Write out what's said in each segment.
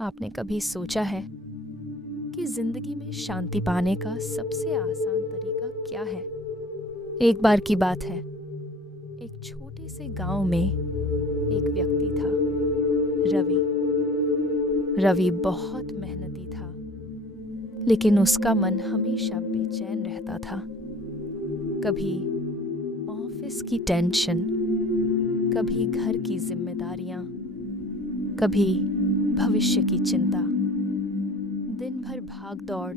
आपने कभी सोचा है कि जिंदगी में शांति पाने का सबसे आसान तरीका क्या है? एक बार की बात है, एक छोटे से गांव में एक व्यक्ति था, रवि। रवि बहुत मेहनती था, लेकिन उसका मन हमेशा बेचैन रहता था। कभी ऑफिस की टेंशन, कभी घर की जिम्मेदारियां, कभी भविष्य की चिंता। दिन भर भाग दौड़,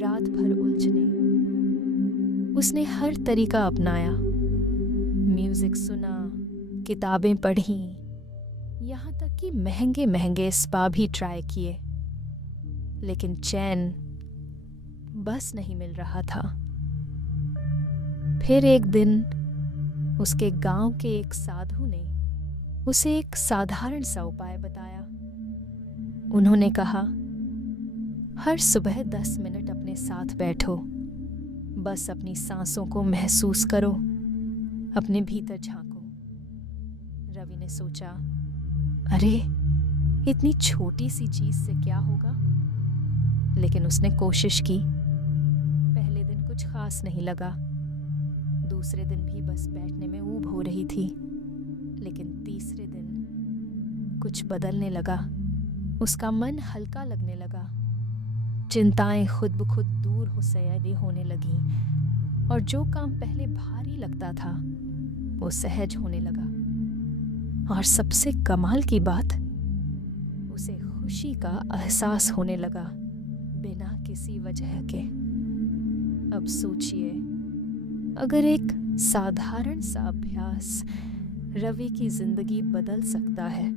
रात भर उलझने। उसने हर तरीका अपनाया, म्यूजिक सुना, किताबें पढ़ी, यहाँ तक कि महंगे महंगे स्पा भी ट्राई किए, लेकिन चैन बस नहीं मिल रहा था। फिर एक दिन उसके गांव के एक साधु ने उसे एक साधारण सा उपाय बताया। उन्होंने कहा, हर सुबह 10 मिनट अपने साथ बैठो, बस अपनी सांसों को महसूस करो, अपने भीतर झांको। रवि ने सोचा, अरे इतनी छोटी सी चीज से क्या होगा? लेकिन उसने कोशिश की। पहले दिन कुछ खास नहीं लगा, दूसरे दिन भी बस बैठने में ऊब हो रही थी, लेकिन तीसरे दिन कुछ बदलने लगा। उसका मन हल्का लगने लगा, चिंताएं खुद ब खुद दूर हो सयादी होने लगीं, और जो काम पहले भारी लगता था वो सहज होने लगा। और सबसे कमाल की बात, उसे खुशी का एहसास होने लगा, बिना किसी वजह के। अब सोचिए, अगर एक साधारण सा अभ्यास रवि की जिंदगी बदल सकता है,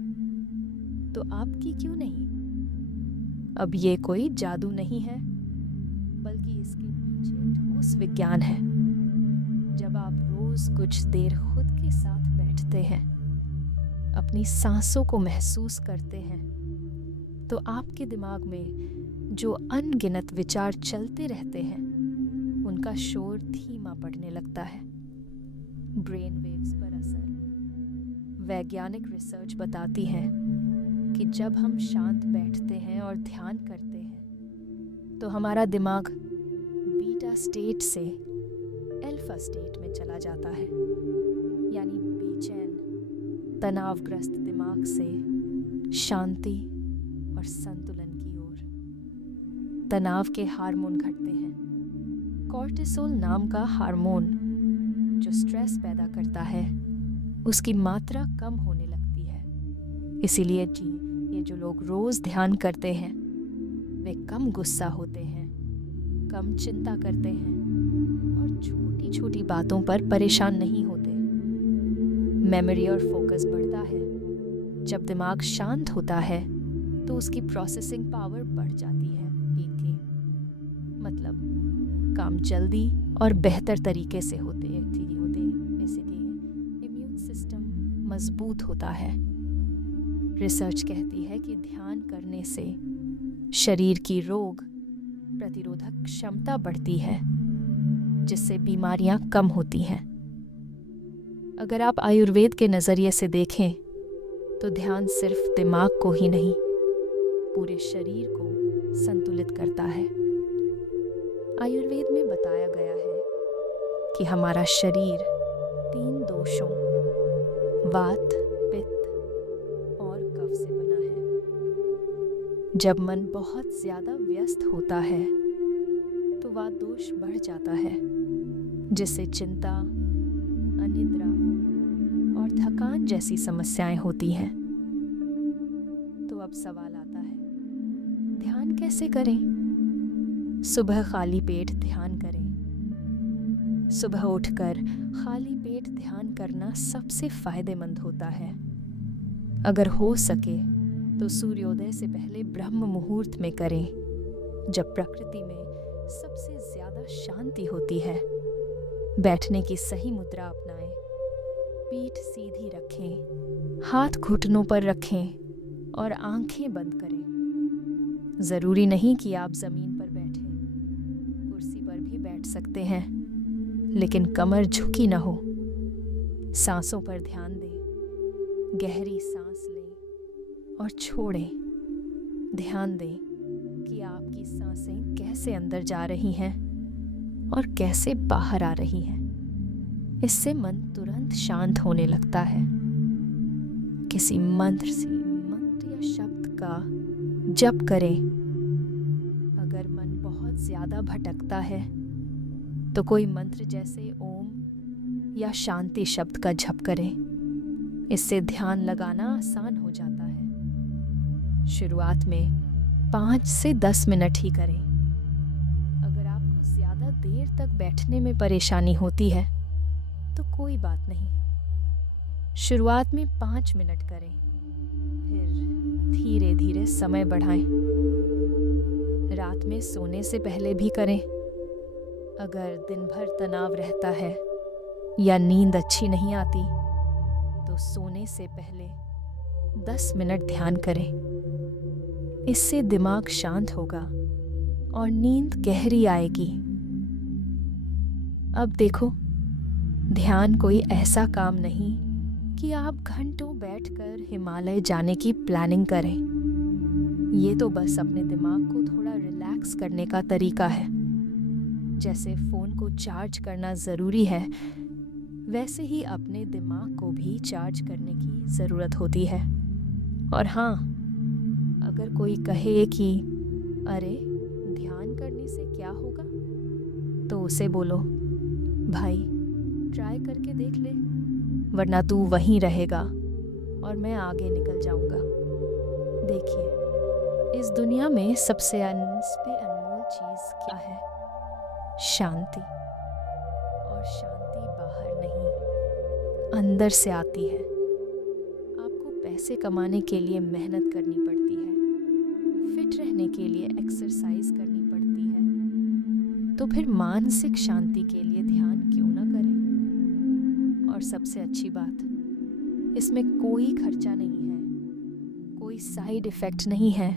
तो आपकी क्यों नहीं? अब ये कोई जादू नहीं है, बल्कि इसके पीछे ठोस विज्ञान है। जब आप रोज कुछ देर खुद के साथ बैठते हैं, अपनी सांसों को महसूस करते हैं, तो आपके दिमाग में जो अनगिनत विचार चलते रहते हैं, उनका शोर धीमा पड़ने लगता है। ब्रेन वेव्स पर असर। वैज्ञानिक रिसर्च बताती है कि जब हम शांत बैठते हैं और ध्यान करते हैं, तो हमारा दिमाग बीटा स्टेट से अल्फा स्टेट में चला जाता है, यानी बेचैन, तनावग्रस्त दिमाग से शांति और संतुलन की ओर। तनाव के हार्मोन घटते हैं। कॉर्टिसोल नाम का हार्मोन, जो स्ट्रेस पैदा करता है, उसकी मात्रा कम होने लगती है। इसीलिए ये जो लोग रोज ध्यान करते हैं, वे कम गुस्सा होते हैं, कम चिंता करते हैं और छोटी छोटी बातों पर परेशान नहीं होते। मेमोरी और फोकस बढ़ता है। जब दिमाग शांत होता है, तो उसकी प्रोसेसिंग पावर बढ़ जाती है। मतलब काम जल्दी और बेहतर तरीके से होते इसलिए इम्यून सिस्टम मजबूत होता है। रिसर्च कहती है कि ध्यान करने से शरीर की रोग प्रतिरोधक क्षमता बढ़ती है, जिससे बीमारियां कम होती हैं। अगर आप आयुर्वेद के नज़रिए से देखें, तो ध्यान सिर्फ दिमाग को ही नहीं, पूरे शरीर को संतुलित करता है। आयुर्वेद में बताया गया है कि हमारा शरीर 3 दोषों, वात, पित्त और कफ से बना है। जब मन बहुत ज्यादा व्यस्त होता है, तो वात दोष बढ़ जाता है, जिससे चिंता, अनिद्रा और थकान जैसी समस्याएं होती हैं। तो अब सवाल आता है, ध्यान कैसे करें? सुबह खाली पेट ध्यान करें। सुबह उठकर खाली पेट ध्यान करना सबसे फायदेमंद होता है। अगर हो सके तो सूर्योदय से पहले ब्रह्म मुहूर्त में करें, जब प्रकृति में सबसे ज्यादा शांति होती है। बैठने की सही मुद्रा अपनाएं, पीठ सीधी रखें, हाथ घुटनों पर रखें और आंखें बंद करें। जरूरी नहीं कि आप जमीन पर बैठें, कुर्सी पर भी बैठ सकते हैं, लेकिन कमर झुकी न हो। सांसों पर ध्यान दें, गहरी सांस लें और छोड़ें। ध्यान दें कि आपकी सांसें कैसे अंदर जा रही हैं और कैसे बाहर आ रही हैं। इससे मन तुरंत शांत होने लगता है। किसी मंत्र या शब्द का जप करें। अगर मन बहुत ज्यादा भटकता है तो कोई मंत्र जैसे ओम या शांति शब्द का जप करें। इससे ध्यान लगाना आसान हो जाता है। शुरुआत में 5 से 10 मिनट ही करें। अगर आपको ज़्यादा देर तक बैठने में परेशानी होती है तो कोई बात नहीं। शुरुआत में 5 मिनट करें, फिर धीरे धीरे समय बढ़ाएं। रात में सोने से पहले भी करें। अगर दिन भर तनाव रहता है या नींद अच्छी नहीं आती तो सोने से पहले 10 मिनट ध्यान करें। इससे दिमाग शांत होगा और नींद गहरी आएगी। अब देखो, ध्यान कोई ऐसा काम नहीं कि आप घंटों बैठकर हिमालय जाने की प्लानिंग करें। ये तो बस अपने दिमाग को थोड़ा रिलैक्स करने का तरीका है। जैसे फ़ोन को चार्ज करना ज़रूरी है, वैसे ही अपने दिमाग को भी चार्ज करने की ज़रूरत होती है। और हाँ, अगर कोई कहे कि अरे ध्यान करने से क्या होगा, तो उसे बोलो, भाई ट्राई करके देख ले, वरना तू वहीं रहेगा और मैं आगे निकल जाऊंगा। देखिए, इस दुनिया में सबसे अनमोल चीज़ क्या है? शांति। और शांति बाहर नहीं, अंदर से आती है। आपको पैसे कमाने के लिए मेहनत करनी पड़ती है, फिट रहने के लिए एक्सरसाइज करनी पड़ती है, तो फिर मानसिक शांति के लिए ध्यान क्यों ना करें? और सबसे अच्छी बात, इसमें कोई खर्चा नहीं है, कोई साइड इफ़ेक्ट नहीं है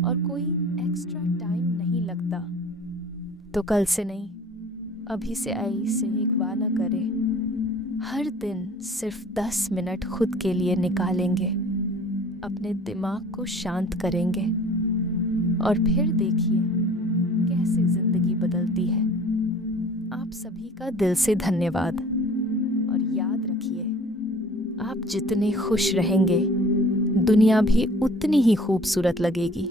और कोई एक्स्ट्रा टाइम नहीं लगता। तो कल से नहीं, अभी से ऐसे एक वादा करें, हर दिन सिर्फ 10 मिनट खुद के लिए निकालेंगे, अपने दिमाग को शांत करेंगे और फिर देखिए कैसे ज़िंदगी बदलती है। आप सभी का दिल से धन्यवाद। और याद रखिए, आप जितने खुश रहेंगे, दुनिया भी उतनी ही खूबसूरत लगेगी।